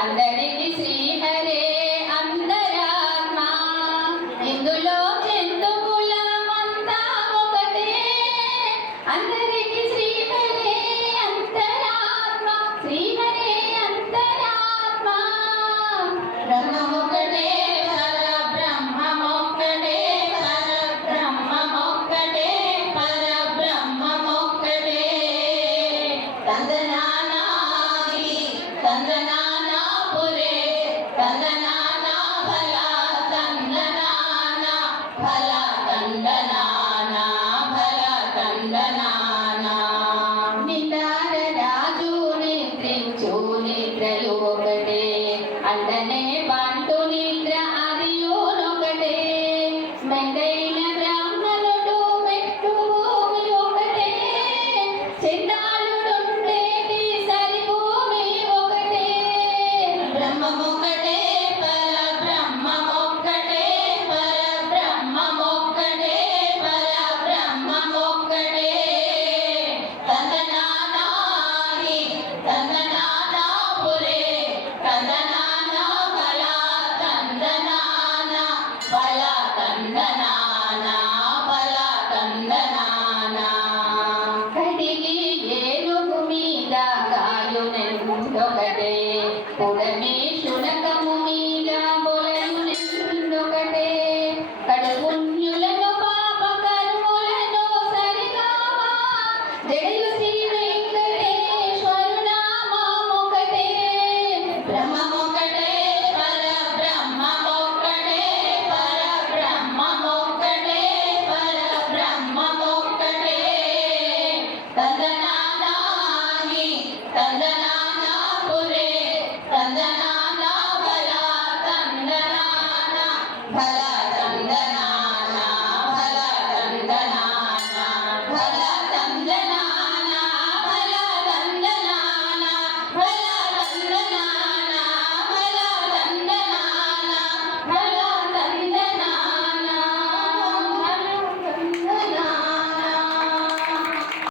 అందరికి శ్రీహరే అంతరాత్మ ఇందులో జంతువులమంతా ఒకటే అందరికి శ్రీహరే అంతరాత్మ శ్రీహరే అంతరాత్మ బ్రహ్మమొక్కటే పరబ్రహ్మమొక్కటే పరబ్రహ్మమొక్కటే పరబ్రహ్మమొక్కటే తందనానాది తందనానా పురే తందనానా ఫల తందనానా ఫల తందనానా ఫల తందనానా నిందార రాజు నిద్రించు నిద్రలు ఒకటే అండనే బంటు నిద్ర అదియోనొకటే మెండైన బ్రాహ్మణుడు మెట్టు భూమి ఒకటే చండాలుడుండేది సరి భూమి ఒకటే బ్రహ్మమొక్కటే పరబ్రహ్మమొక్కటే పరబ్రహ్మమొక్కటే పరబ్రహ్మమొక్కటే తందనానాది తందనానా పురే తందనానా ఫల తందనానా ఫల తందనానా